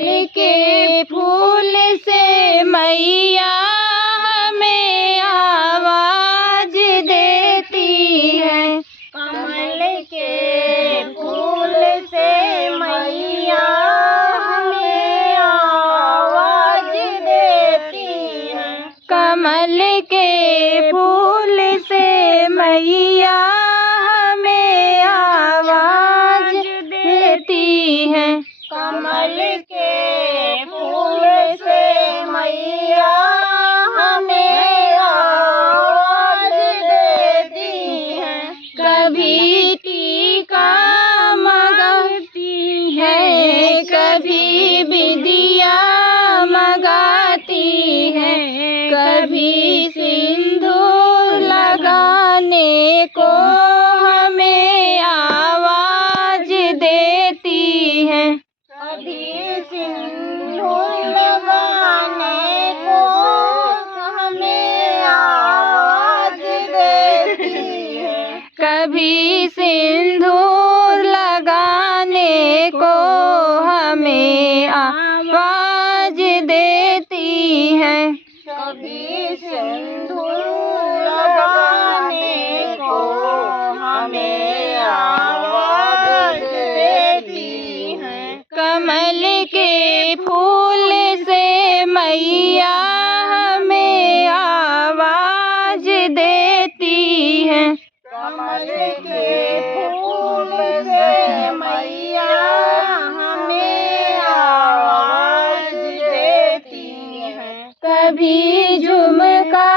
के फूल से मैया हमें आवाज देती है। कमल के फूल से मैया हमें आवाज देती है। कमल के फूल से मैया हमें आवाज देती है। कमल के फूल से मैया हमें आवाज देती है। कभी टीका मंगाती है, कभी बिंदिया मंगाती है, कभी सिंदूर लगाने को हमें आवाज देती है। कभी सिंदूर लगाने को हमें आवाज देती है। कभी सिंदूर लगाने को हमें आवाज देती है। कभी सिंदूर लगाने को हमें आवाज देती है। कमल के फूल से मैया हमें आवाज देती है। कमल के फूल से मैया हमें आवाज देती है। कभी झुमका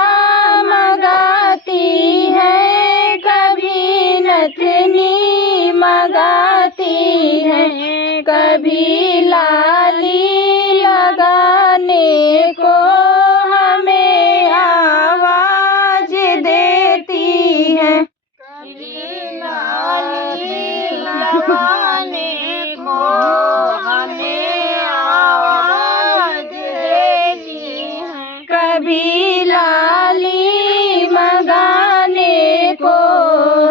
मंगाती है, कभी नथनी मंगाती है, कभी लाली लगाने को हमें आवाज देती है। कभी लाली लगाने को हमें आवाज देती है। कभी लाली मंगाने को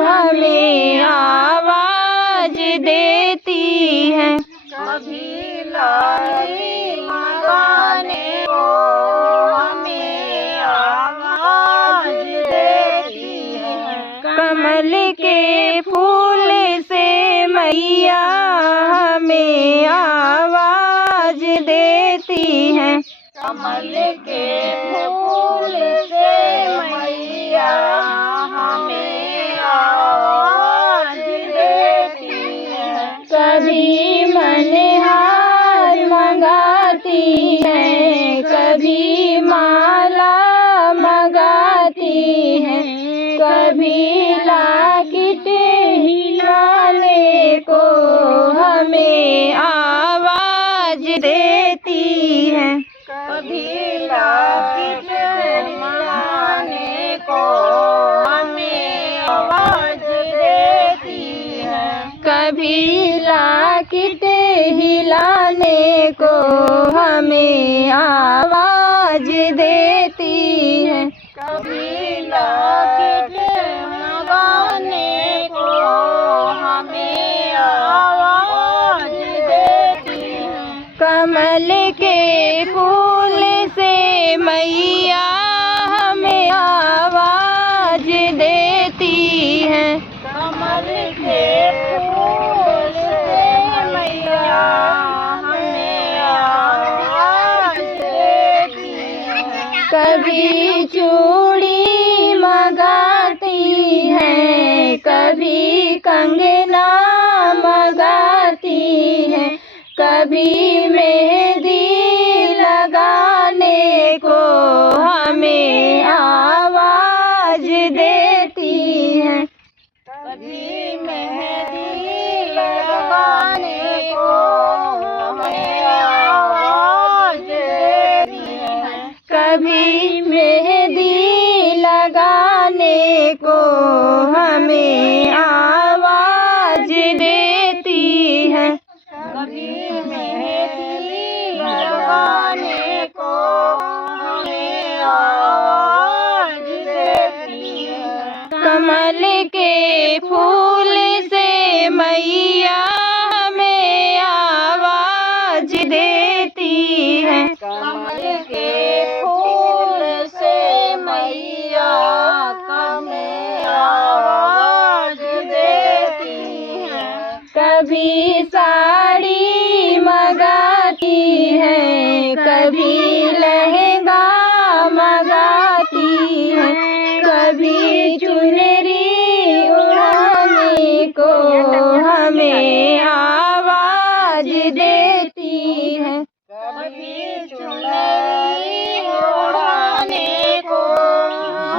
हमें आवाज देती है। कभी लाली मंगाने को हमें आवाज देती है। कमल के फूल से मैया हमें आवाज देती है। कमल के फूल से मैया हमें आवाज देती है। कभी मनहार मंगाती है, कभी माला मंगाती है, कभी लाकिट हिलाने को हमें आवाज देती है। कभी लाकिट हिलाने को हमें आवाज देती है। कभी लाकिट हिलाने को हमें आवाज देती है। कभी लाकिट लगाने को हमें आवाज देती है। कमल के फूल से मैया हमें आवाज देती है। कमल के फूल से मैया हमें आवाज देती है। कभी चूड़ी मंगाती है, कभी कंगना मंगाती है, कभी मेहंदी लगाने को हमें आवाज देती है। कभी मेहंदी लगाने को हमें आवाज देती है। कभी मेहंदी लगाने को हमें आवाज देती है। कभी मेहंदी लगाने को हमें आवाज देती है। कमल के फूल से मैया हमें आवाज देती हैं। कमल के फूल से मैया हमें आवाज देती हैं। कभी साड़ी मंगाती हैं, कभी लहंगा मंगाती हैं, कभी चुनरी उड़ाने को हमें आवाज देती है। कभी चुनरी उड़ाने को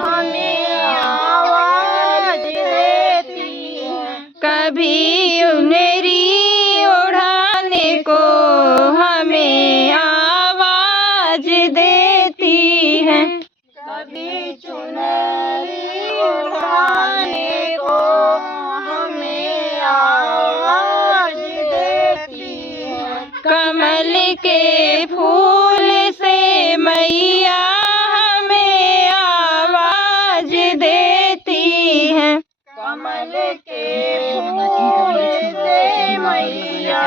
हमें आवाज देती है। कभी चुनरी उड़ाने को हमें आवाज देती है। कभी चुनरी उड़ाने को हमें आवाज देती है। कमल के फूल से मैया हमें आवाज देती हैं। कमल के फूल से मैया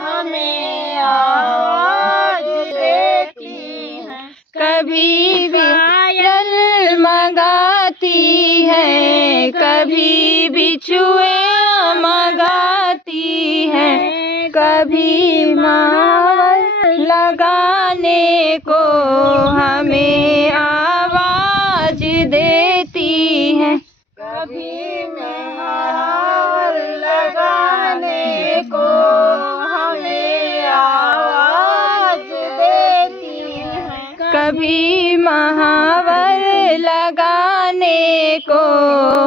हमें आवाज देती हैं। कभी पायल मंगाती है, कभी बिछुए मंगाती है, कभी मावर लगाने को हमें आवाज देती है। कभी महावर लगाने को हमें आवाज देती है। कभी महावर लगाने को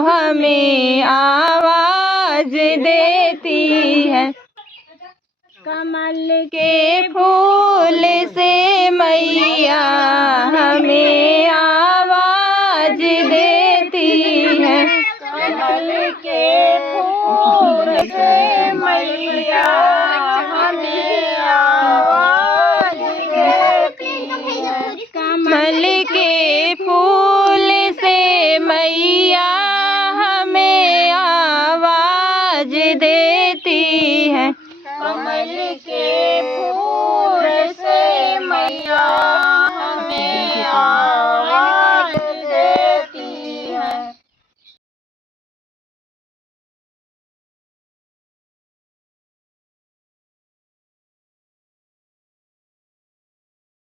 हमें आवाज देती है। कमल के फूल से मैया